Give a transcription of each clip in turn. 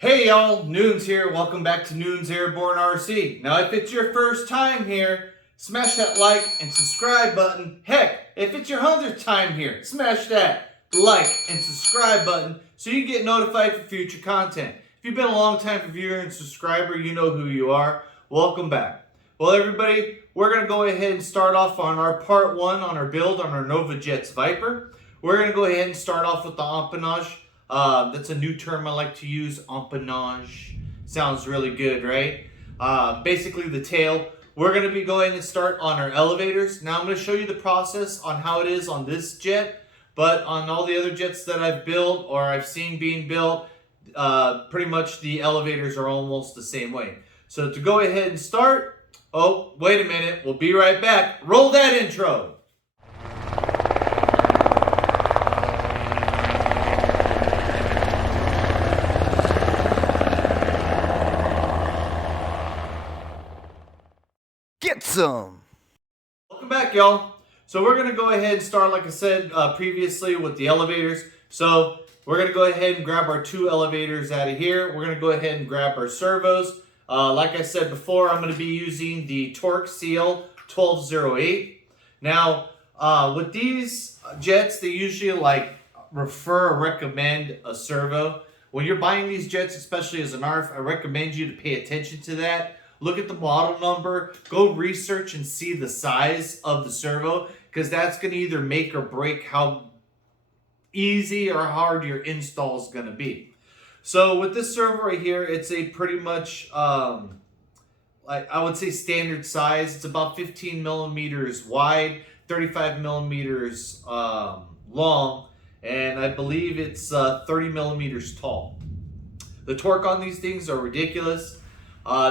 Hey y'all, Noons here. Welcome back to Noons Airborne RC. Now if it's your first time here, smash that like and subscribe button. Heck, if it's your 100th time here, smash that like and subscribe button so you get notified for future content. If you've been a long time viewer and subscriber, you know who you are. Welcome back. Well everybody, we're going to go ahead and start off on our part 1 on our build on our Nova Jets Viper. We're going to go ahead and start off with the empennage. That's a new term I like to use, empennage. Sounds really good, right? Basically the tail. We're going to be going and start on our elevators. Now I'm going to show you the process on how it is on this jet, but on all the other jets that I've built or I've seen being built, pretty much the elevators are almost the same way. So to go ahead and start, oh, wait a minute, we'll be right back. Roll that intro. Get some! Welcome back, y'all. So we're going to go ahead and start, like I said previously, with the elevators. So we're going to go ahead and grab our 2 elevators out of here. We're going to go ahead and grab our servos. Like I said before, I'm going to be using the Torq CL 1208. Now, with these jets, they usually refer or recommend a servo. When you're buying these jets, especially as an ARF, I recommend you to pay attention to that. Look at the model number, go research and see the size of the servo, because that's going to either make or break how easy or hard your install is going to be. So with this servo right here, it's a pretty much, like I would say standard size. It's about 15 millimeters wide, 35 millimeters long, and I believe it's 30 millimeters tall. The torque on these things are ridiculous.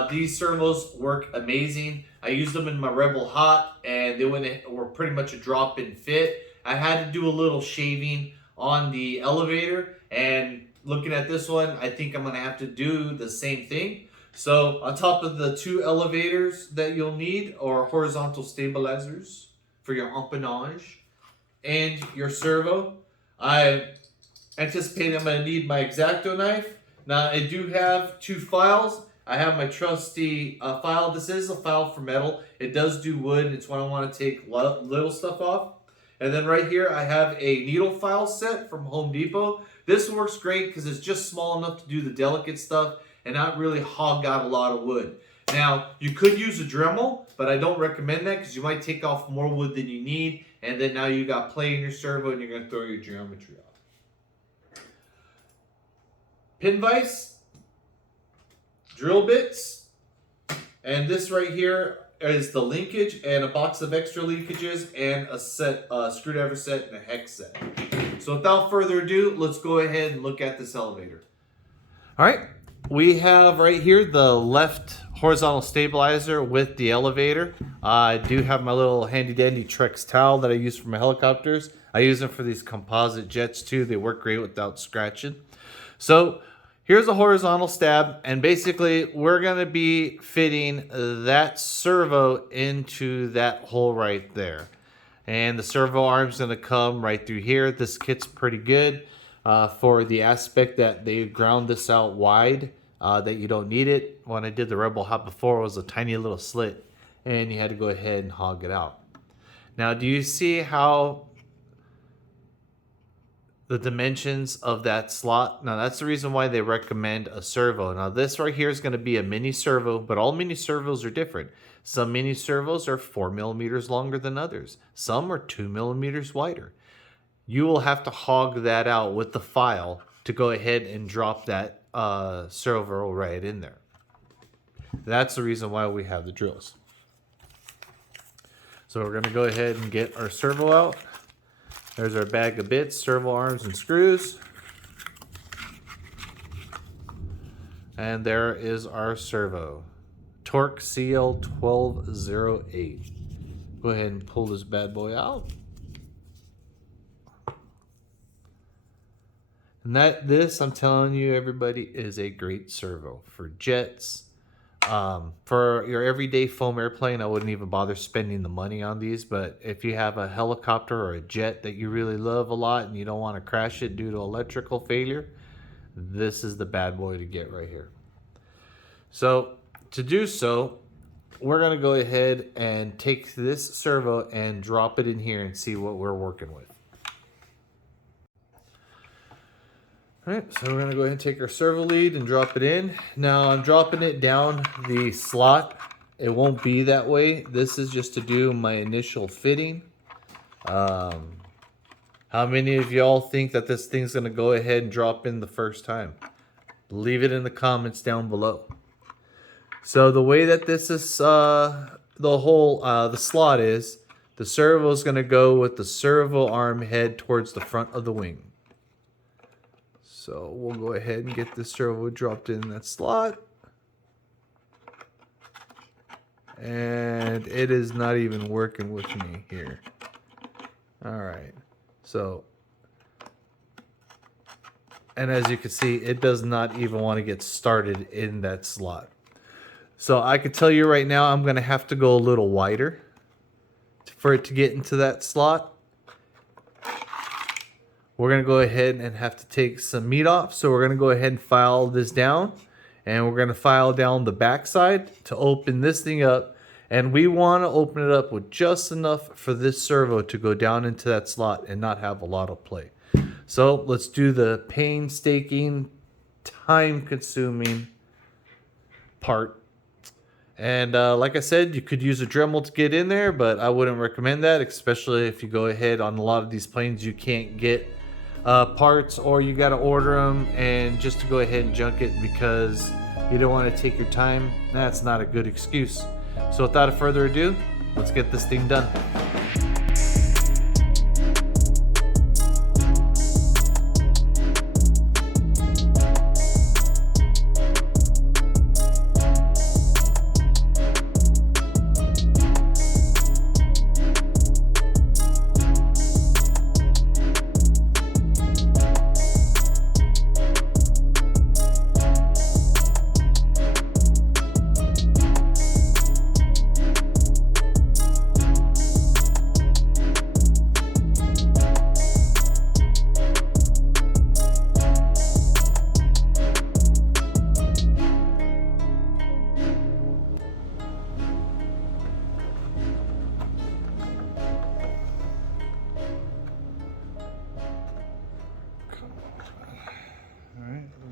These servos work amazing. I used them in my Rebel Hot and they were pretty much a drop-in fit. I had to do a little shaving on the elevator, and looking at this one, I think I'm going to have to do the same thing. So on top of the 2 elevators that you'll need, or horizontal stabilizers for your empennage and your servo, I anticipate I'm going to need my X-Acto knife. Now I do have 2 files. I have my trusty file. This is a file for metal. It does do wood. It's when I want to take little stuff off. And then right here, I have a needle file set from Home Depot. This works great because it's just small enough to do the delicate stuff and not really hog out a lot of wood. Now, you could use a Dremel, but I don't recommend that because you might take off more wood than you need. And then now you got play in your servo and you're going to throw your geometry off. Pin vise. Drill bits, and this right here is the linkage and a box of extra linkages and a screwdriver set and a hex set. So without further ado, let's go ahead and look at this elevator. All right, we have right here the left horizontal stabilizer with the elevator. I do have my little handy dandy Trex towel that I use for my helicopters. I use them for these composite jets too. They work great without scratching. So here's a horizontal stab, and basically we're going to be fitting that servo into that hole right there. And the servo arm's going to come right through here. This kit's pretty good for the aspect that they ground this out wide, that you don't need it. When I did the Rebel Hot before, it was a tiny little slit, and you had to go ahead and hog it out. Now, do you see how the dimensions of that slot? Now that's the reason why they recommend a servo. Now this right here is going to be a mini servo, but all mini servos are different. Some mini servos are 4 millimeters longer than others. Some are 2 millimeters wider. You will have to hog that out with the file to go ahead and drop that servo right in there. That's the reason why we have the drills. So we're going to go ahead and get our servo out. There's our bag of bits, servo arms and screws. And there is our servo. Torq CL 1208. Go ahead and pull this bad boy out. And this, I'm telling you, everybody, is a great servo for jets. For your everyday foam airplane, I wouldn't even bother spending the money on these. But if you have a helicopter or a jet that you really love a lot and you don't want to crash it due to electrical failure, this is the bad boy to get right here. So to do so, we're going to go ahead and take this servo and drop it in here and see what we're working with. All right, so we're going to go ahead and take our servo lead and drop it in. Now I'm dropping it down the slot. It won't be that way. This is just to do my initial fitting. How many of y'all think that this thing's going to go ahead and drop in the first time? Leave it in the comments down below. So the way that this is, the slot is, the servo is going to go with the servo arm head towards the front of the wing. So we'll go ahead and get this servo dropped in that slot. And it is not even working with me here. All right. So, and as you can see, it does not even want to get started in that slot. So I can tell you right now, I'm going to have to go a little wider for it to get into that slot. We're going to go ahead and have to take some meat off. So we're going to go ahead and file this down. And we're going to file down the backside to open this thing up. And we want to open it up with just enough for this servo to go down into that slot and not have a lot of play. So let's do the painstaking, time-consuming part. And like I said, you could use a Dremel to get in there, but I wouldn't recommend that, especially if you go ahead on a lot of these planes, you can't get parts, or you got to order them and just to go ahead and junk it because you don't want to take your time. That's not a good excuse. So without further ado, let's get this thing done.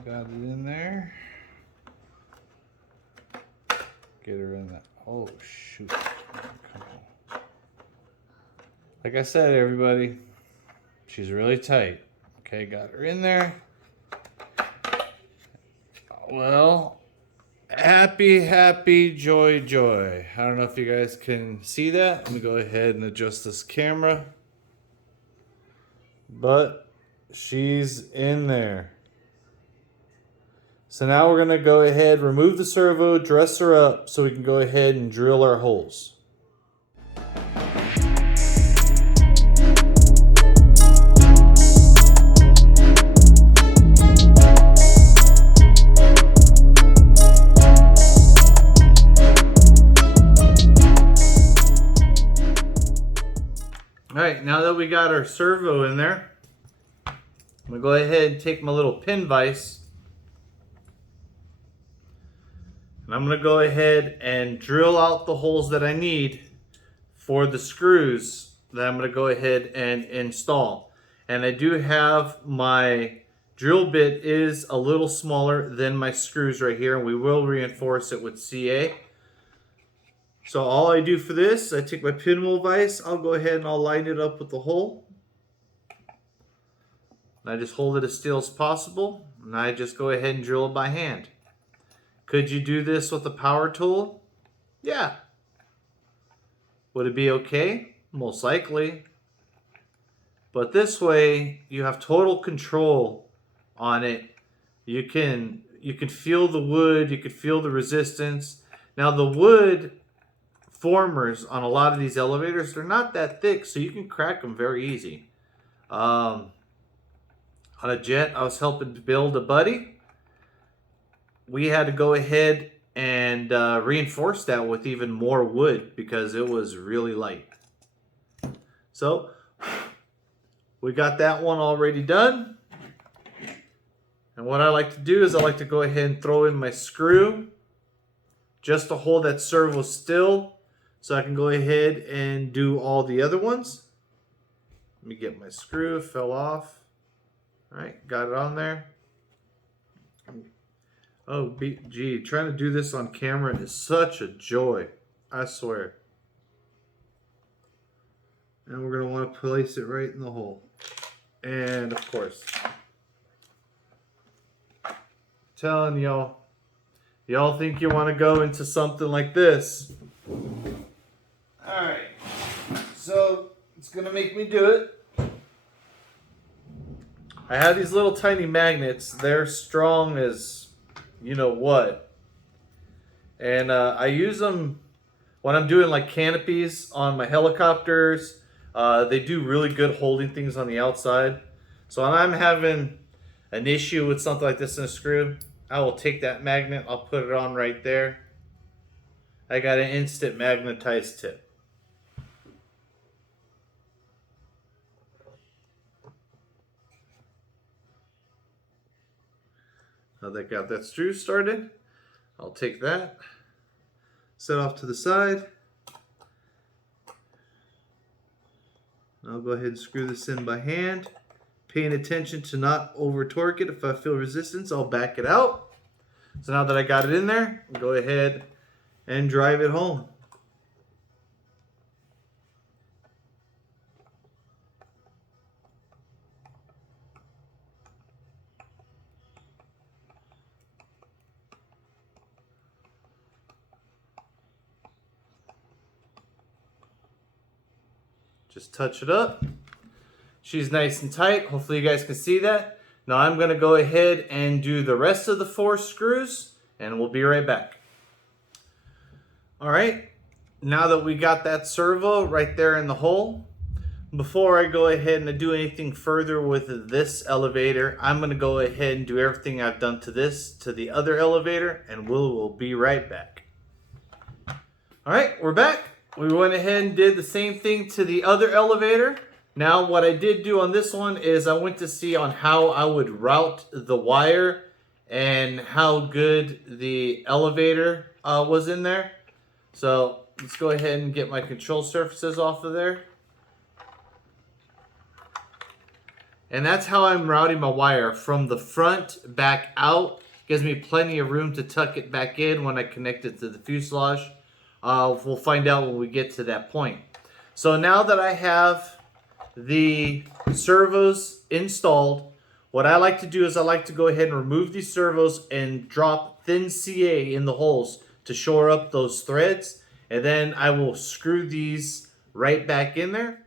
Got it in there. Get her in that. Oh, shoot. Come on. Like I said, everybody, she's really tight. Okay, got her in there. Well, happy, joy. I don't know if you guys can see that. Let me go ahead and adjust this camera. But she's in there. So now we're going to go ahead, remove the servo, dress her up so we can go ahead and drill our holes. Alright, now that we got our servo in there, I'm going to go ahead and take my little pin vise. And I'm going to go ahead and drill out the holes that I need for the screws that I'm going to go ahead and install. And I do have my drill bit is a little smaller than my screws right here, and we will reinforce it with CA. So all I do for this, I take my pinhole vise, I'll go ahead and I'll line it up with the hole. And I just hold it as still as possible, and I just go ahead and drill it by hand. Could you do this with a power tool? Yeah. Would it be okay? Most likely. But this way, you have total control on it. You can feel the wood, you can feel the resistance. Now the wood formers on a lot of these elevators, they're not that thick, so you can crack them very easy. On a jet, I was helping to build a buddy. We had to go ahead and reinforce that with even more wood because it was really light. So we got that one already done. And what I like to do is I like to go ahead and throw in my screw just to hold that servo still so I can go ahead and do all the other ones. Let me get my screw, fell off. All right, got it on there. Oh, gee, trying to do this on camera is such a joy, I swear. And we're going to want to place it right in the hole. And of course, telling y'all, y'all think you want to go into something like this. Alright, so it's going to make me do it. I have these little tiny magnets. They're strong as you know what. And I use them when I'm doing like canopies on my helicopters. They do really good holding things on the outside. So when I'm having an issue with something like this in a screw, I will take that magnet, I'll put it on right there. I got an instant magnetized tip. Now that I got that screw started, I'll take that, set off to the side. I'll go ahead and screw this in by hand, paying attention to not over torque it. If I feel resistance, I'll back it out. So now that I got it in there, I'll go ahead and drive it home. Just touch it up. She's nice and tight. Hopefully you guys can see that. Now I'm going to go ahead and do the rest of the 4 screws and we'll be right back. All right, now that we got that servo right there in the hole, before I go ahead and do anything further with this elevator, I'm going to go ahead and do everything I've done to this to the other elevator, and we'll be right back. All right, we're back. We went ahead and did the same thing to the other elevator. Now what I did do on this one is I went to see on how I would route the wire and how good the elevator was in there. So let's go ahead and get my control surfaces off of there. And that's how I'm routing my wire, from the front back out. Gives me plenty of room to tuck it back in when I connect it to the fuselage. We'll find out when we get to that point. So now that I have the servos installed, what I like to do is I like to go ahead and remove these servos and drop thin CA in the holes to shore up those threads. And then I will screw these right back in there.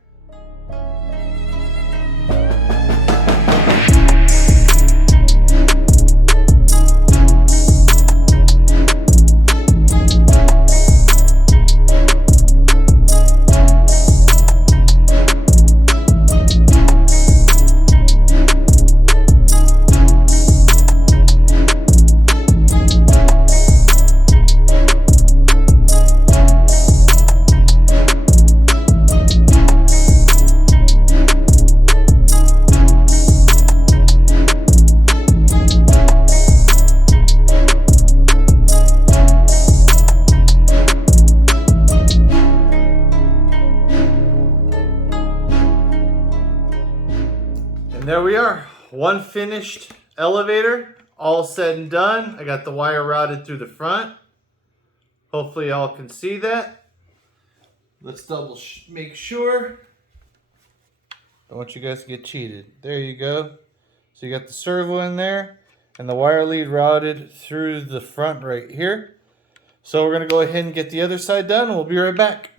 And there we are, one finished elevator, all said and done. I got the wire routed through the front. Hopefully y'all can see that. Let's make sure. I want you guys to get cheated. There you go. So you got the servo in there and the wire lead routed through the front right here. So we're gonna go ahead and get the other side done and we'll be right back.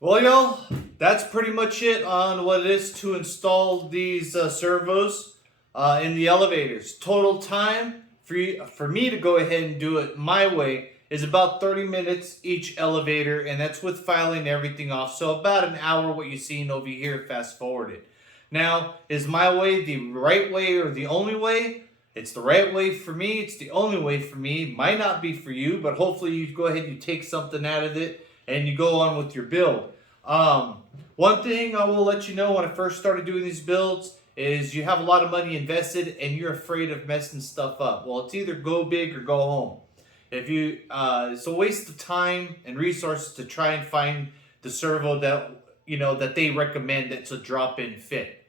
Well, y'all, that's pretty much it on what it is to install these servos in the elevators. Total time for me to go ahead and do it my way is about 30 minutes each elevator, and that's with filing everything off. So about an hour what you're seeing over here, fast forwarded. Now, is my way the right way or the only way? It's the right way for me. It's the only way for me. Might not be for you, but hopefully you go ahead and you take something out of it and you go on with your build. One thing I will let you know when I first started doing these builds is you have a lot of money invested and you're afraid of messing stuff up. Well, it's either go big or go home. If you it's a waste of time and resources to try and find the servo that that they recommend that's a drop-in fit.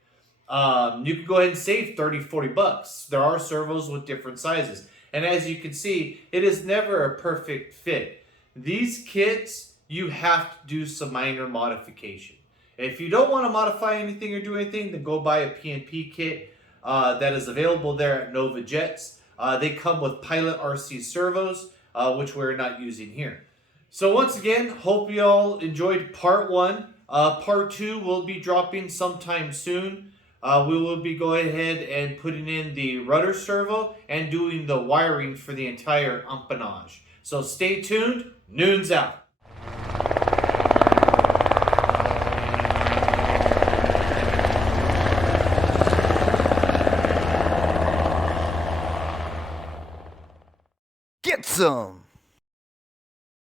You can go ahead and save 30-40 bucks. There are servos with different sizes, and as you can see, it is never a perfect fit. These kits, you have to do some minor modification. If you don't want to modify anything or do anything, then go buy a P&P kit that is available there at Nova Jets. They come with Pilot RC servos, which we're not using here. So once again, hope you all enjoyed part 1. Part 2 will be dropping sometime soon. We will be going ahead and putting in the rudder servo and doing the wiring for the entire empennage. So stay tuned. Noons out. Get some!